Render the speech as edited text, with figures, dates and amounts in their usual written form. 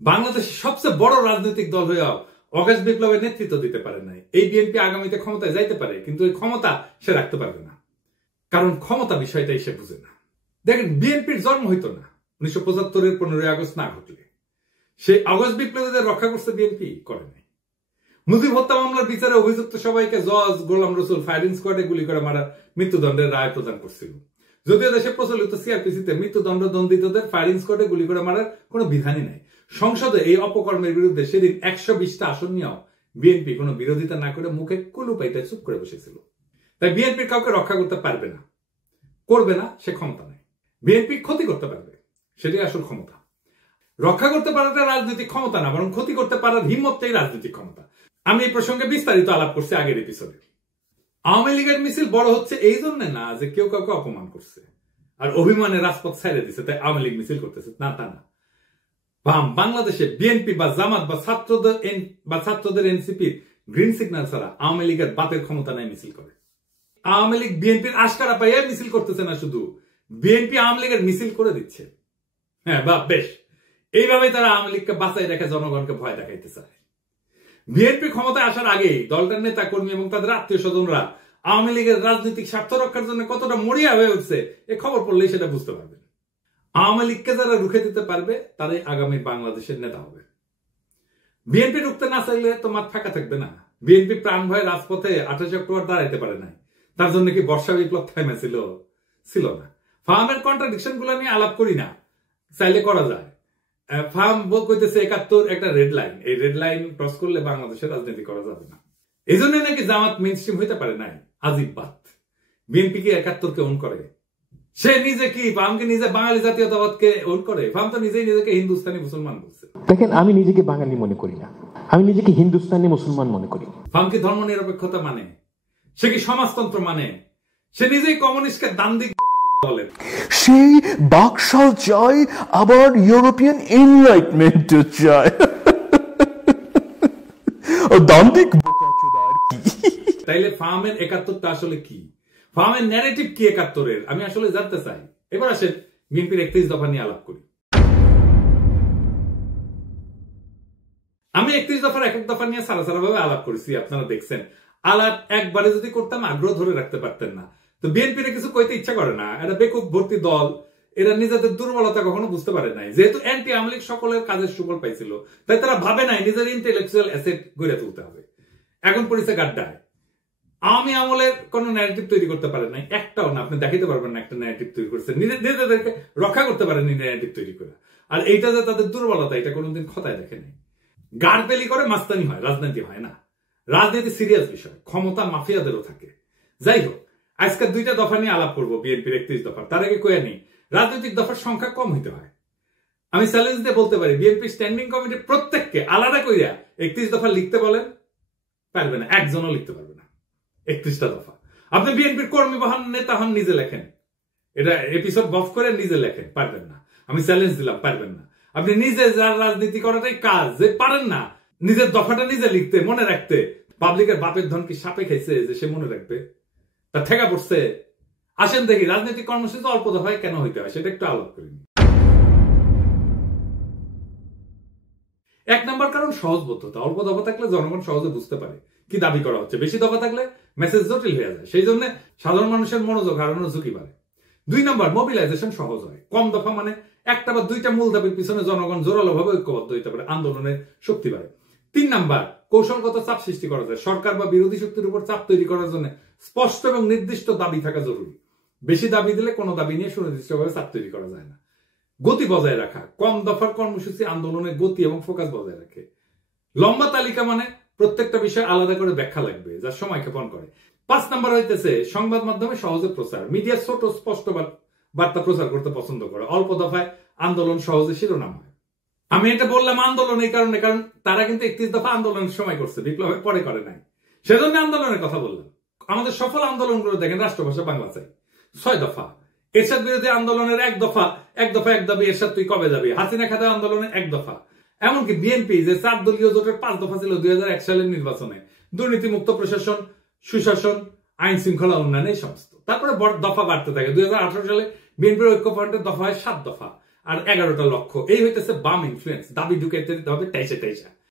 বাংলাদেশের সবচেয়ে বড় রাজনৈতিক দল হয়েও অগাস্ট বিপ্লবের নেতৃত্ব দিতে পারে নাই। এই বিএনপি আগামীতে ক্ষমতায় যাইতে পারে, কিন্তু এই ক্ষমতা সে রাখতে পারবে না, কারণ ক্ষমতা বিষয়টাই সে বুঝে না। দেখেন, বিএনপির জন্ম হইতো না 1975-এর 15ই আগস্ট না ঘটলে। সেই আগস্ট বিপ্লবীদের রক্ষা করছে বিএনপি? করে নাই। মুজিব হত্যা মামলার বিচারে অভিযুক্ত সবাইকে জজ গোলাম রসুল ফায়ারিং স্কোয়াডে গুলি করে মারার মৃত্যুদণ্ডের রায় প্রদান করছিল। যদিও দেশে প্রচলিত সিআরপিসিতে মৃত্যুদণ্ড দণ্ডিতদের ফায়ারিং স্কোয়াডে গুলি করে মারার কোনো বিধানই নাই। সংসদে এই অপকর্মের বিরুদ্ধে সেদিন 120টা আসন নিয়েও বিএনপি কোনো বিরোধিতা না করে মুখে কুলু পাইতে চুপ করে বসেছিল। তাই বিএনপির কাউকে রক্ষা করতে পারবে না, করবে না, সে ক্ষমতা নেই। বিএনপি ক্ষতি করতে পারবে, সেটাই আসল ক্ষমতা। রক্ষা করতে পারাটা রাজনৈতিক ক্ষমতা না, বরং ক্ষতি করতে পারার হিম্মতটাই রাজনৈতিক ক্ষমতা। আমি এই প্রসঙ্গে বিস্তারিত আলাপ করছি আগের এপিসোডে। আওয়ামী লীগের মিছিল বড় হচ্ছে এই জন্য না যে কেউ কাউকে অপমান করছে আর অভিমানে রাজপথ ছেড়ে দিচ্ছে তাই আওয়ামী লীগ মিছিল করতেছে, না তা না। বাংলাদেশে বিএনপি বা জামাত বা ছাত্রদের এনসিপির গ্রিন সিগন্যাল ছাড়া আওয়ামী লীগের বাতের ক্ষমতা নাই মিছিল করে। আওয়ামী লীগ বিএনপির আশকারা পাইয়া মিছিল করতেছে না, শুধু বিএনপি আওয়ামী লীগের মিছিল করে দিচ্ছে। হ্যাঁ, বা বেশ, এইভাবেই তারা আওয়ামী লীগকে বাঁচাই রেখে জনগণকে ভয় দেখাইতে চায়। বিএনপি ক্ষমতায় আসার আগেই দলটার নেতা কর্মী এবং তাদের আত্মীয় স্বজনরা আওয়ামী লীগের রাজনৈতিক স্বার্থ রক্ষার জন্য কতটা মরিয়া হয়ে উঠছে এ খবর পড়লেই সেটা বুঝতে পারবেন। আওয়ামী লীগকে যারা রুখে দিতে পারবে তারাই আগামী বাংলাদেশের নেতা হবে। বিএনপি রুখতে না চাইলে তো মাঠ ফাঁকা থাকবে না। বিএনপি প্রাণ ভয়ে রাজপথে 28 অক্টোবর দাঁড়াইতে পারে নাই, তার জন্য কি বর্ষা বিপ্লব থামেছিল? ছিল না। ফার্মের কন্ট্রাডিকশন গুলো নিয়ে আলাপ করি না, চাইলে করা যায়। ফার্ম কইতেছে 71 একটা রেড লাইন, এই রেড লাইন ক্রস করলে বাংলাদেশের রাজনীতি করা যাবে না। এই জন্য নাকি জামাত মেইনস্ট্রিম হইতে পারে নাই। আজিব বাত। বিএনপি কি 71-কে ওন করে? সে নিজে কি ফার্মকে নিজে বাঙালি জাতীয়তাবাদকে ওন করে? ফার্ম তো নিজেই নিজেকে হিন্দুস্তানি মুসলমান বলছে। দেখেন, আমি নিজেকে বাঙালি মনে করি না, আমি নিজেকে হিন্দুস্তানি মুসলমান মনে করি। ফার্ম কি ধর্ম নিরপেক্ষতা মানে? সে কি সমাজতন্ত্র মানে? সে নিজেই কমিউনিস্টকে দান্দিক বলে। সেই বাকশাল চায়, আবার ইউরোপিয়ান এনলাইটমেন্ট চায়। দান্দিক বোকাচোদা আর কি। তাইলে ফার্মের 71টা আসলে কি? ফার্মের ন্যারেটিভ কি 71-এর? আমি আসলে জানতে চাই। এবার আসেন বিএনপির 31 দফা নিয়ে আলাপ করি। আমি 31 দফার এক এক দফা নিয়ে সারা ভাবে আলাপ করেছি, আপনারা দেখছেন। আলাপ একবারে যদি করতাম আগ্রহ ধরে রাখতে পারতেন না। তো বিএনপির কিছু কইতে ইচ্ছা করে না, এটা বেকুব ভর্তি দল, এরা নিজেদের দুর্বলতা কখনো বুঝতে পারে নাই। যেহেতু অ্যান্টি আওয়ামী লীগ সকলের কাজের সুফল পাইছিল, তাই তারা ভাবে নাই নিজের ইন্টেলেকচুয়াল অ্যাসেট গড়ে তুলতে হবে। এখন পরিচয় গাড্ডায় আওয়ামী আমলের কোন ন্যারেটিভ তৈরি করতে পারে নাই, একটাও না। আপনি দেখাতে পারবেন না একটা ন্যারেটিভ তৈরি করছে, নিজেদেরকে রক্ষা করতে পারেনি ন্যারেটিভ তৈরি করে। আর এইটা যে তাদের দুর্বলতা, এটা কোনোদিন খতায় দেখে নাই। গাড়পেলি করে মাস্তানি হয়, রাজনীতি হয় না। রাজনীতি সিরিয়াস বিষয়, ক্ষমতা মাফিয়াদেরও থাকে। যাই হোক, আজকে 2টা দফা নিয়ে আলাপ করবো বিএনপির 31 দফা। তার আগে কয়ে নেই, রাজনৈতিক দফার সংখ্যা কম হইতে হয়। আমি চ্যালেঞ্জ দিয়ে বলতে পারি, বিএনপি স্ট্যান্ডিং কমিটির প্রত্যেককে আলাদা কইরা 31 দফা লিখতে বলেন, পারবে না, একজনও লিখতে পারবে না 31টা দফা। আপনি বিএনপির কর্মী হন, নেতা হন, নিজে লেখেন, এটা এপিসোড বফ করে নিজে লেখেন, পারবেন না। আমি চ্যালেঞ্জ দিলাম, পারবেন না। আপনি নিজে যার রাজনীতি করাটাই কাজ, যে পারেন না নিজের দফাটা নিজে লিখতে, মনে রাখতে। পাবলিকের বাপের ধন কি সাপে খাইছে যে সে মনে রাখবে? তার ঠেকা পড়ছে। আসেন দেখি রাজনৈতিক কর্মসূচি অল্প দফায় কেন হইতে হয়, সেটা একটু আলাপ করি। 1 নম্বর কারণ সহজবোধ্যতা। অল্প দফা থাকলে জনগণ সহজে বুঝতে পারে কি দাবি করা হচ্ছে। বেশি দফা থাকলে মেসেজ জটিল হয়ে যায়, সেই জন্য সাধারণ মানুষের মনোযোগ হারানোর ঝুঁকি বাড়ে। 2 নম্বর, মোবিলাইজেশন সহজ হয়। কম দফা মানে 1টা বা 2টা মূল দাবির পিছনে জনগণ জোরালো ভাবে ঐক্যবদ্ধ হইতে পারে, আন্দোলনের শক্তি বাড়ে। 3 নম্বর, কৌশলগত চাপ সৃষ্টি করা যায়। সরকার বা বিরোধী শক্তির উপর চাপ তৈরি করার জন্য স্পষ্ট এবং নির্দিষ্ট দাবি থাকা জরুরি। বেশি দাবি দিলে কোনো দাবি নিয়ে সুনির্দিষ্টভাবে চাপ তৈরি করা যায় না। গতি বজায় রাখা। কম দফার কর্মসূচি আন্দোলনের গতি এবং ফোকাস বজায় রাখে। লম্বা তালিকা মানে প্রত্যেকটা বিষয় আলাদা করে ব্যাখ্যা লাগবে, যা সময় ক্ষেপণ করে। 5 নম্বর হইতেছে সংবাদ মাধ্যমে সহজে প্রচার। মিডিয়া ছোট স্পষ্ট বার্তা প্রচার করতে পছন্দ করে। অল্প দফায় আন্দোলন সহজে শিরোনাম হয়। আমি এটা বললাম আন্দোলন এই কারণে, কারণ তারা কিন্তু 31 দফা আন্দোলনের সময় করছে, বিপ্লবের পরে করে নাই। সেজন্য আন্দোলনের কথা বললাম। আমাদের সফল আন্দোলনগুলো দেখেন, রাষ্ট্রভাষা বাংলা চাই। 6 দফা। এরশাদ বিরোধী আন্দোলনের 1 দফা, 1 দফা 1 দাবি, এরশাদ তুই কবে যাবি। হাসিনা খাদা আন্দোলনের 1 দফা। এমনকি বিএনপি যে 4 দলীয় জোটের 5 দফা ছিল 2001 সালের নির্বাচনে, দুর্নীতিমুক্ত প্রশাসন, সুশাসন, আইন শৃঙ্খলা উন্নয়ন, এই সমস্ত। তারপরে দফা বাড়তে থাকে। 2018 সালে বিএনপির ঐক্যফ্রন্টের দফা হয় 7 দফা। আর 11টা লক্ষ, এই হইতেছে বাম ইনফ্লুয়েন্স। দাবি ঢুকাইতে দিতে হবে 23-23